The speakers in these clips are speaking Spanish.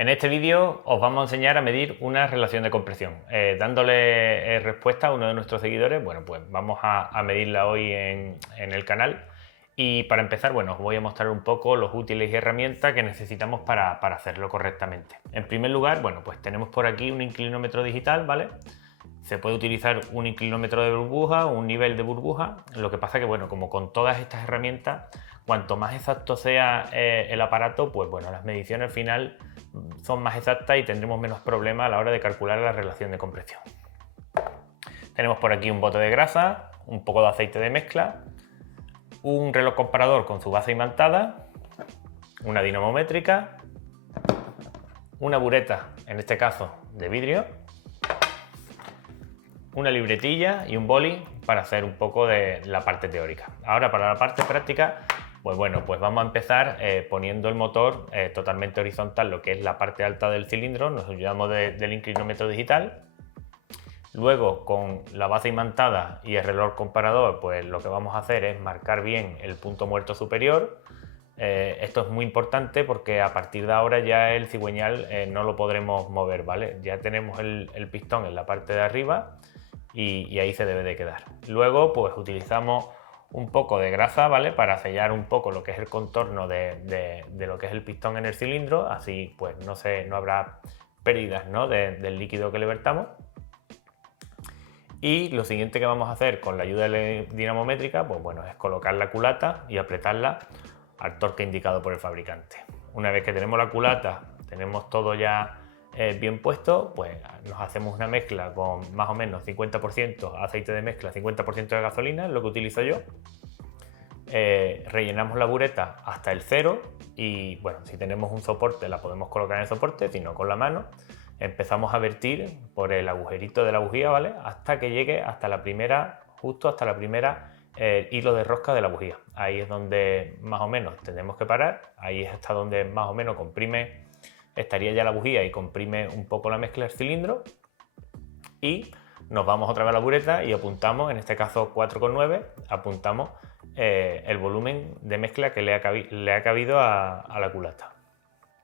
En este vídeo os vamos a enseñar a medir una relación de compresión. Dándole respuesta a uno de nuestros seguidores, bueno, pues vamos a medirla hoy en el canal. Y para empezar, bueno, os voy a mostrar un poco los útiles y herramientas que necesitamos para hacerlo correctamente. En primer lugar, bueno, pues tenemos por aquí un inclinómetro digital, ¿vale? Se puede utilizar un inclinómetro de burbuja o un nivel de burbuja. Lo que pasa que, bueno, como con todas estas herramientas, cuanto más exacto sea el aparato, pues bueno, las mediciones al final son más exactas y tendremos menos problemas a la hora de calcular la relación de compresión. Tenemos por aquí un bote de grasa, un poco de aceite de mezcla, un reloj comparador con su base imantada, una dinamométrica, una bureta, en este caso de vidrio, una libretilla y un boli para hacer un poco de la parte teórica. Ahora, para la parte práctica, pues bueno, pues vamos a empezar poniendo el motor totalmente horizontal, lo que es la parte alta del cilindro. Nos ayudamos del inclinómetro digital. Luego, con la base imantada y el reloj comparador, pues lo que vamos a hacer es marcar bien el punto muerto superior. Esto es muy importante porque a partir de ahora ya el cigüeñal no lo podremos mover, ¿vale? Ya tenemos el pistón en la parte de arriba y ahí se debe de quedar. Luego, pues utilizamos un poco de grasa, ¿vale? Para sellar un poco lo que es el contorno de lo que es el pistón en el cilindro, así pues no habrá pérdidas, ¿no? del líquido que le vertamos. Y lo siguiente que vamos a hacer con la ayuda de la dinamométrica, pues bueno, es colocar la culata y apretarla al torque indicado por el fabricante. Una vez que tenemos la culata, tenemos todo ya bien puesto, pues nos hacemos una mezcla con más o menos 50% aceite de mezcla, 50% de gasolina, es lo que utilizo yo. Rellenamos la bureta hasta el cero y bueno, si tenemos un soporte la podemos colocar en el soporte, si no con la mano. Empezamos a vertir por el agujerito de la bujía, ¿vale? Hasta que llegue hasta la primera, justo hasta la primera hilo de rosca de la bujía. Ahí es donde más o menos tenemos que parar, ahí es hasta donde más o menos estaría ya la bujía y comprime un poco la mezcla del cilindro. Y nos vamos otra vez a la bureta y apuntamos, en este caso 4,9, apuntamos el volumen de mezcla que le ha cabido a la culata.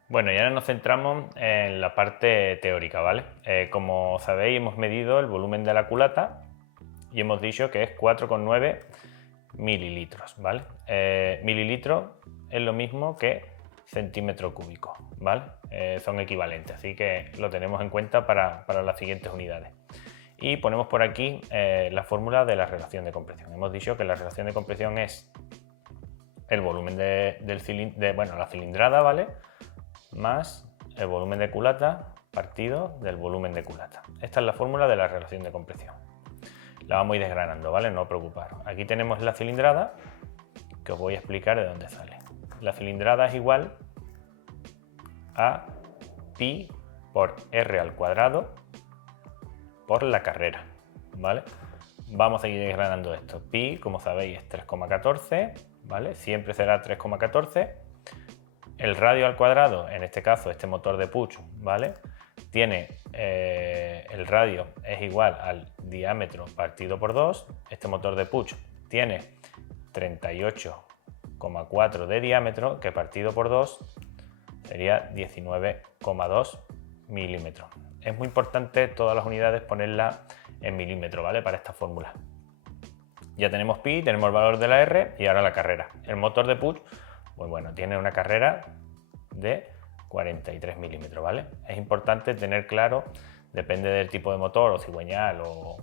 Bueno, y ahora nos centramos en la parte teórica, ¿vale? Como sabéis, hemos medido el volumen de la culata y hemos dicho que es 4,9 mililitros, ¿vale? Mililitros es lo mismo que centímetro cúbico, ¿vale? Son equivalentes, así que lo tenemos en cuenta para las siguientes unidades. Y ponemos por aquí la fórmula de la relación de compresión. Hemos dicho que la relación de compresión es el volumen la cilindrada, ¿vale? Más el volumen de culata partido del volumen de culata. Esta es la fórmula de la relación de compresión. La vamos a ir desgranando, ¿vale? No os preocuparos. Aquí tenemos la cilindrada, que os voy a explicar de dónde sale. La cilindrada es igual a pi por r al cuadrado por la carrera, ¿vale? Vamos a seguir desgranando esto. Pi, como sabéis, es 3,14, ¿vale? Siempre será 3,14. El radio al cuadrado, en este caso este motor de push, ¿vale? Tiene el radio es igual al diámetro partido por 2. Este motor de push tiene 38,4 de diámetro, que partido por 2 sería 19,2 milímetros. Es muy importante todas las unidades ponerlas en milímetros, ¿vale? Para esta fórmula. Ya tenemos pi, tenemos el valor de la R y ahora la carrera. El motor de push, pues bueno, tiene una carrera de 43 milímetros, ¿vale? Es importante tener claro, depende del tipo de motor o cigüeñal o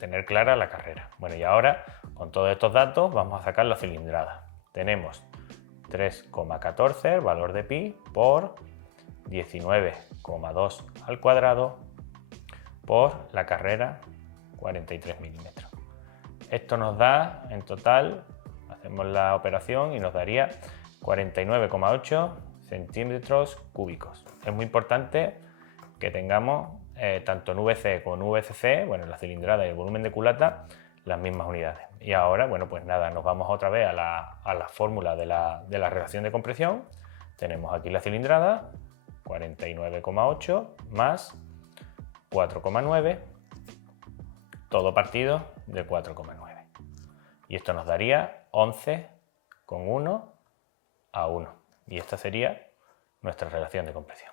tener clara la carrera. Bueno, y ahora con todos estos datos vamos a sacar la cilindrada. Tenemos 3,14, el valor de pi, por 19,2 al cuadrado por la carrera 43 milímetros. Esto nos da en total, hacemos la operación y nos daría 49,8 centímetros cúbicos. Es muy importante que tengamos tanto en VC como en VCC, bueno, la cilindrada y el volumen de culata, las mismas unidades. Y ahora, bueno, pues nada, nos vamos otra vez a la fórmula de la relación de compresión. Tenemos aquí la cilindrada, 49,8 más 4,9, todo partido de 4,9. Y esto nos daría 11,1 a 1. Y esta sería nuestra relación de compresión.